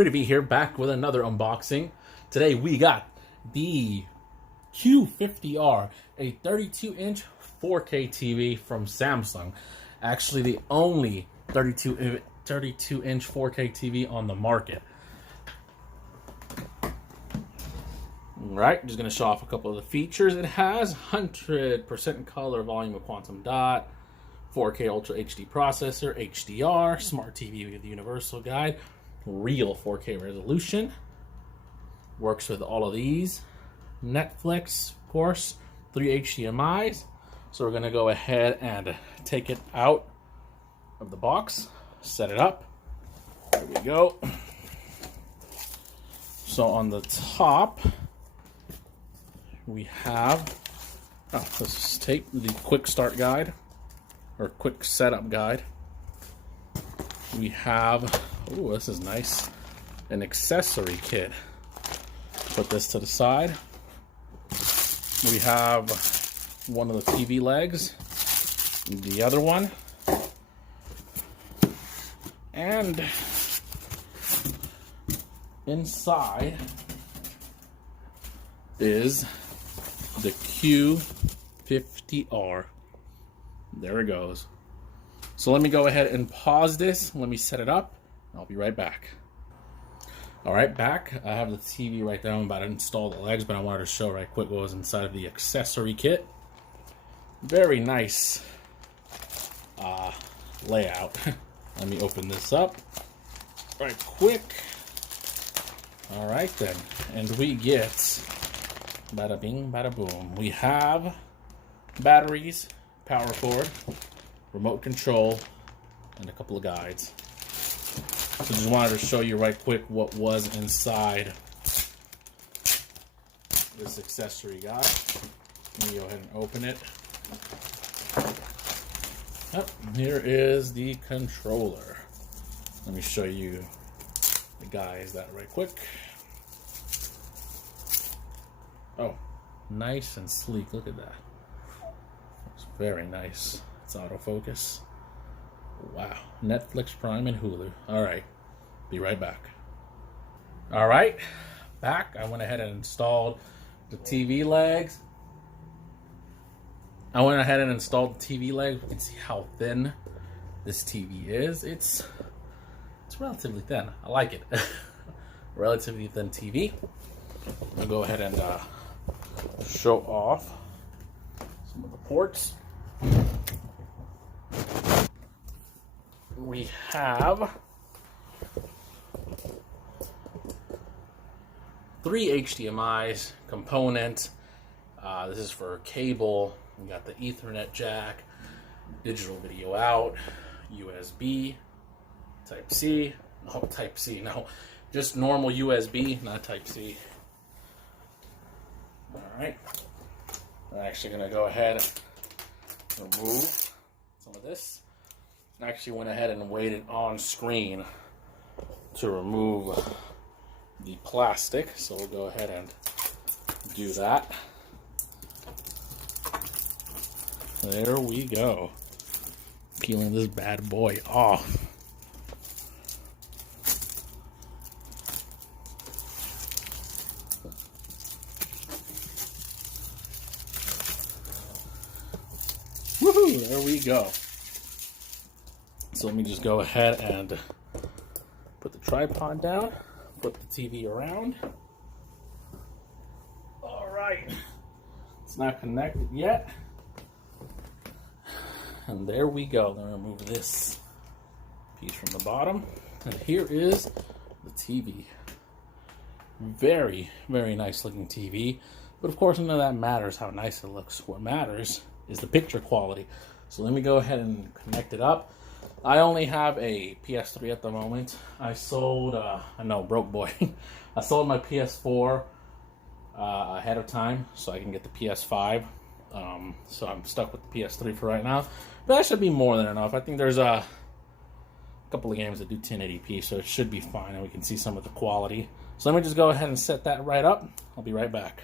Pretty to be here, back with another unboxing. Today we got the Q50R, a 32-inch 4K TV from Samsung. Actually, the only 32-inch 4K TV on the market. Alright, just going to show off a couple of the features. It has 100% color, volume of quantum dot, 4K Ultra HD processor, HDR, smart TV with universal guide, real 4K resolution. Works with all of these. Netflix, of course, 3 HDMIs. So we're going to go ahead and take it out of the box, set it up. There we go. So on the top, we have, let's take the quick start guide, or quick setup guide. We have, oh, this is nice, an accessory kit. Put this to the side. We have one of the TV legs, the other one, and inside is the Q50R. There it goes. So let me go ahead and pause this. Let me set it up. I'll be right back. All right, back. I have the TV right there. I'm about to install the legs, but I wanted to show right quick what was inside of the accessory kit. Very nice layout. Let me open this up right quick. All right then, and we get, bada bing, bada boom. We have batteries, power cord, remote control, and a couple of guides. So just wanted to show you right quick what was inside this accessory guide. Let me go ahead and open it. Yep, here is the controller. Let me show you the guys that right quick. Oh, nice and sleek. Look at that. It's very nice. It's autofocus. Wow. Netflix, Prime, and Hulu. All right. Be right back. All right. Back. I went ahead and installed the TV legs. You can see how thin this TV is. It's relatively thin. I like it. Relatively thin TV. I'm going to go ahead and show off some of the ports. We have 3 HDMIs component. This is for cable. We got the Ethernet jack, digital video out, USB, Type-C. No, Type-C, no. Just normal USB, not Type-C. Alright. I'm actually going to go ahead and remove some of this. I actually went ahead and waited on screen to remove the plastic, so we'll go ahead and do that. There we go. Peeling this bad boy off. Woohoo! There we go. So let me just go ahead and put the tripod down, put the TV around. All right, it's not connected yet. And there we go. I'm gonna remove this piece from the bottom. And here is the TV. Very, very nice looking TV. But of course, none of that matters how nice it looks. What matters is the picture quality. So let me go ahead and connect it up. I only have a PS3 at the moment. I sold, broke boy. I sold my PS4 ahead of time so I can get the PS5. So I'm stuck with the PS3 for right now. But that should be more than enough. I think there's a couple of games that do 1080p, so it should be fine, and we can see some of the quality. So let me just go ahead and set that right up. I'll be right back.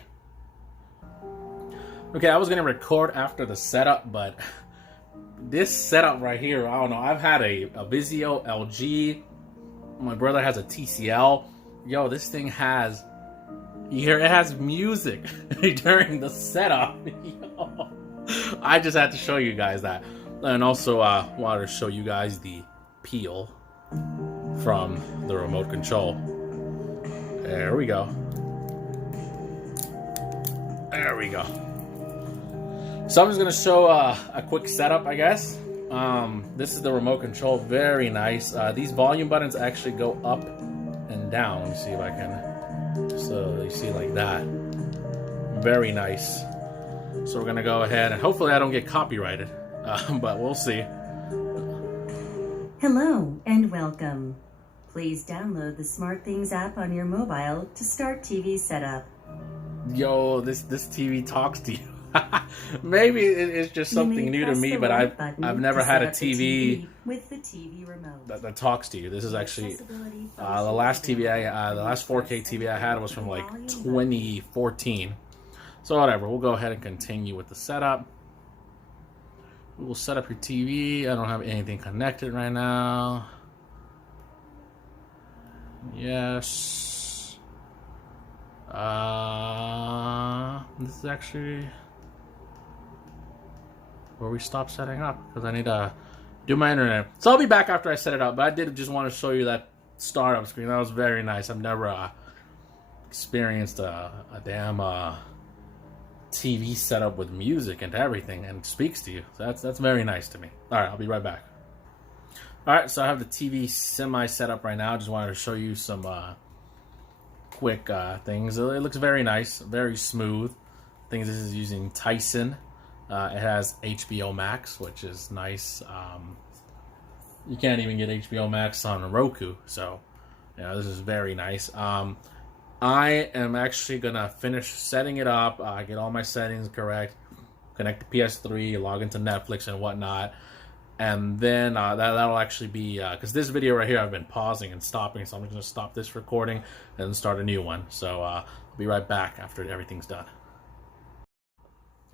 Okay, I was going to record after the setup, but this setup right here, I don't know. I've had a Vizio, LG, My brother has a TCL. Yo, this thing has, you hear it has music during the setup. Yo, I just had to show you guys that. And also wanted to show you guys the peel from the remote control. There we go. There we go. So I'm just gonna show a quick setup, I guess. This is the remote control, very nice. These volume buttons actually go up and down. Let me see if I can, so you see like that. Very nice. So we're gonna go ahead and hopefully I don't get copyrighted, but we'll see. Hello and welcome. Please download the SmartThings app on your mobile to start TV setup. Yo, this TV talks to you. Maybe it's just something new to me, but I've never had a TV with the TV remote that talks to you. This is actually the last TV the last 4K TV I had was from like 2014. So whatever, we'll go ahead and continue with the setup. We will set up your TV. I don't have anything connected right now. Yes. This is actually where we stop setting up because I need to do my internet. So I'll be back after I set it up, but I did just want to show you that startup screen. That was very nice. I've never experienced a damn TV setup with music and everything and speaks to you. So that's very nice to me. All right, I'll be right back. All right, so I have the TV semi set up right now. Just wanted to show you some quick things. It looks very nice, very smooth. I think this is using Tyson. It has HBO Max, which is nice. You can't even get HBO Max on Roku, so yeah, this is very nice. I am actually gonna finish setting it up, get all my settings correct, connect the PS3, log into Netflix and whatnot, and then that'll actually be because this video right here I've been pausing and stopping, so I'm just gonna stop this recording and start a new one. So I'll be right back after everything's done.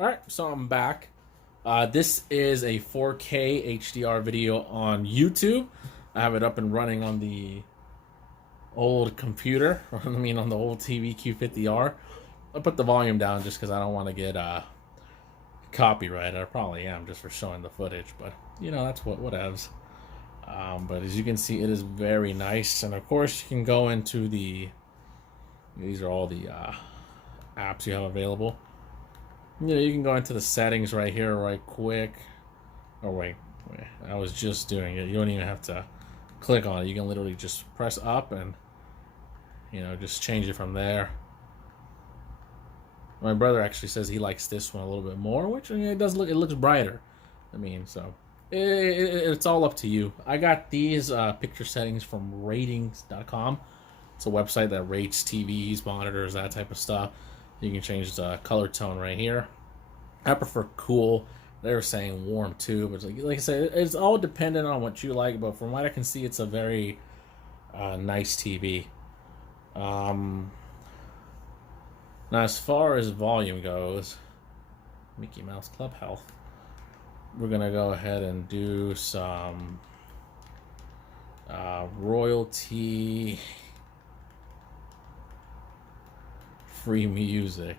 Alright, so I'm back. This is a 4K HDR video on YouTube. I have it up and running on the old computer, I mean on the old TV Q50R. I'll put the volume down just because I don't want to get copyrighted. I probably am just for showing the footage, but you know, that's whatevs. But as you can see, it is very nice. And of course, you can go into these are all the apps you have available. You know, you can go into the settings right here right quick. Oh wait, I was just doing it. You don't even have to click on it. You can literally just press up and, you know, just change it from there. My brother actually says he likes this one a little bit more, which, I mean, it looks brighter. I mean, so it's all up to you. I got these picture settings from ratings.com. It's a website that rates TVs, monitors, that type of stuff. You can change the color tone right here. I prefer cool. They were saying warm too, but like I said, it's all dependent on what you like. But from what I can see, it's a very nice TV. Now, as far as volume goes, Mickey Mouse Club Health, we're gonna go ahead and do some royalty free music.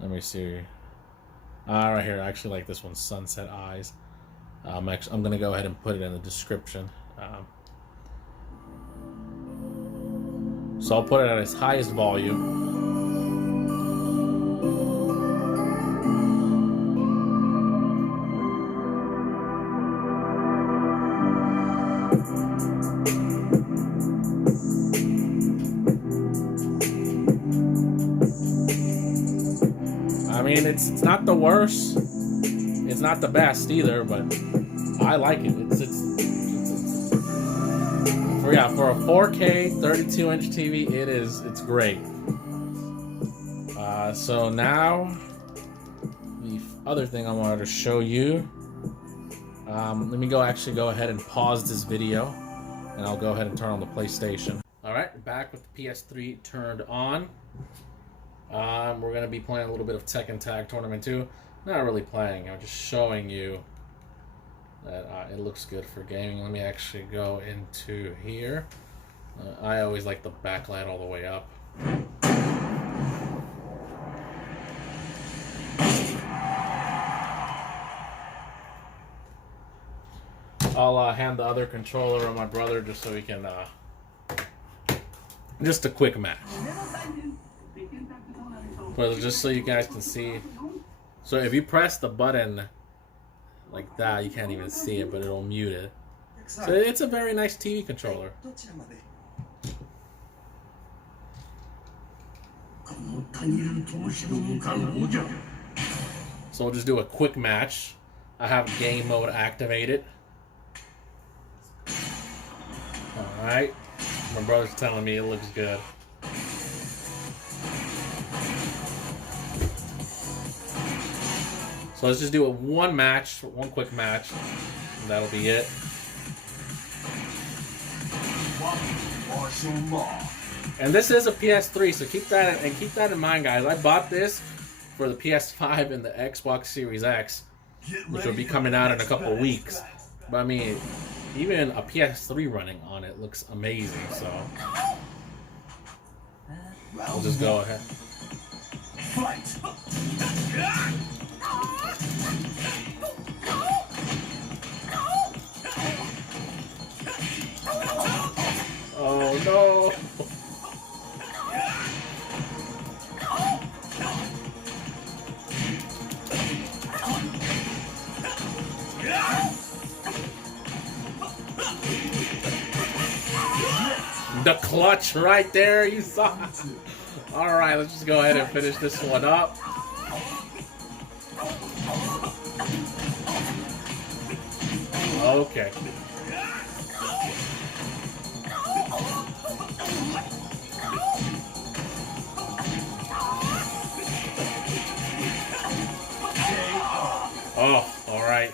Let me see. Right here, I actually like this one, Sunset Eyes. I'm gonna go ahead and put it in the description. So I'll put it at its highest volume. I mean, it's not the worst. It's not the best either, but I like it. For a 4K 32-inch TV, it's great. So now the other thing I wanted to show you. Let me go ahead and pause this video, and I'll go ahead and turn on the PlayStation. All right, back with the PS3 turned on. We're going to be playing a little bit of Tekken Tag Tournament 2. Not really playing, I'm just showing you that it looks good for gaming. Let me actually go into here. I always like the backlight all the way up. I'll hand the other controller on my brother just so he can, just a quick match. But just so you guys can see. So if you press the button like that, you can't even see it, but it'll mute it. So it's a very nice TV controller. So we'll just do a quick match. I have game mode activated. Alright. My brother's telling me it looks good. So let's just do one quick match. And that'll be it. And this is a PS3, so keep that in mind, guys. I bought this for the PS5 and the Xbox Series X, which will be coming out in a couple of weeks. But I mean, even a PS3 running on it looks amazing. So we'll just go ahead. Oh no! The clutch right there, you saw. Alright, let's just go ahead and finish this one up. Okay. Oh, alright.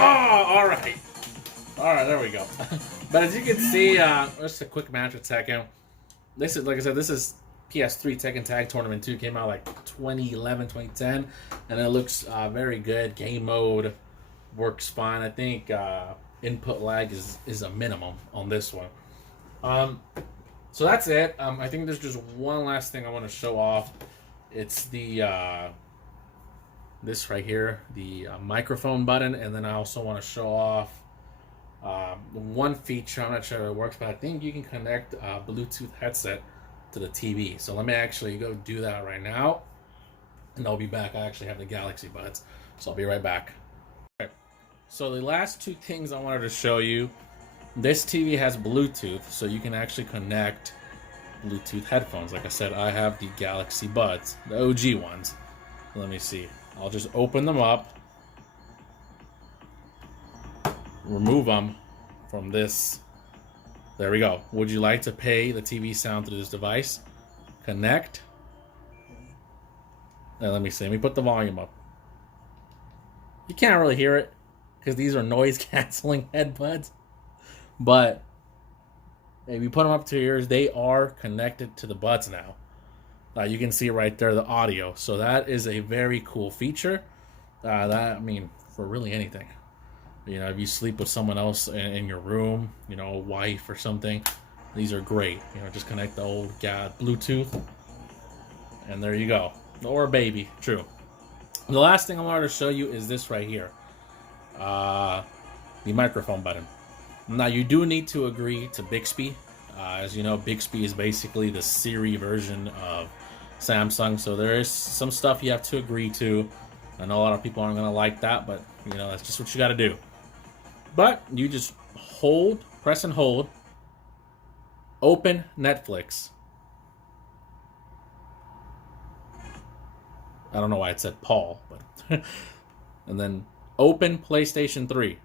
Alright. Alright, there we go. But as you can see, just a quick match with Tekken. This is, like I said, this is PS3 Tekken Tag Tournament 2. Came out like 2011, 2010. And it looks very good. Game mode works fine. I think input lag is a minimum on this one. So that's it. I think there's just one last thing I want to show off. It's the this right here, the microphone button, and then I also want to show off one feature. I'm not sure if it works, but I think you can connect a Bluetooth headset to the TV. So let me actually go do that right now, and I'll be back. I actually have the Galaxy Buds, so I'll be right back. Okay. So the last two things I wanted to show you. This TV has Bluetooth, so you can actually connect Bluetooth headphones. Like I said, I have the Galaxy Buds, the OG ones. Let me see. I'll just open them up, remove them from this. There we go. Would you like to pay the TV sound through this device? Connect. Now let me see. Let me put the volume up. You can't really hear it because these are noise canceling headbuds. But if you put them up to your ears, they are connected to the buds now. You can see right there the audio. So that is a very cool feature. That, I mean, for really anything. You know, if you sleep with someone else in your room, you know, a wife or something, these are great. You know, just connect the old Bluetooth, and there you go. Or a baby, true. The last thing I wanted to show you is this right here. The microphone button. Now, you do need to agree to Bixby. As you know, Bixby is basically the Siri version of Samsung, so there is some stuff you have to agree to. I know a lot of people aren't going to like that, but, you know, that's just what you got to do. But you just hold, press and hold, open Netflix. I don't know why it said Paul, but and then open PlayStation 3.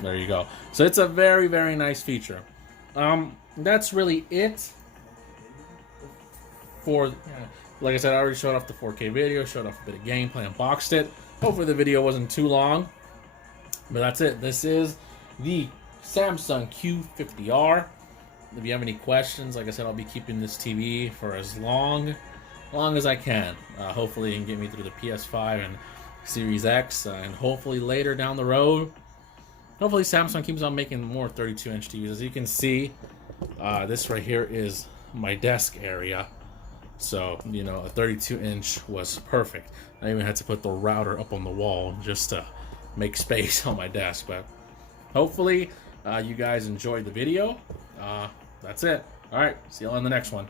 There you go. So it's a very, very nice feature. That's really it for Like I said, I already showed off the 4K video, showed off a bit of gameplay, unboxed it. Hopefully the video wasn't too long. But that's it. This is the Samsung Q50R. If you have any questions, like I said, I'll be keeping this TV for as long as I can. Hopefully you can get me through the PS5 and Series X, and hopefully later down the road, hopefully Samsung keeps on making more 32-inch TVs. As you can see, this right here is my desk area. So, you know, a 32-inch was perfect. I even had to put the router up on the wall just to make space on my desk. But hopefully you guys enjoyed the video. That's it. All right, see you all in the next one.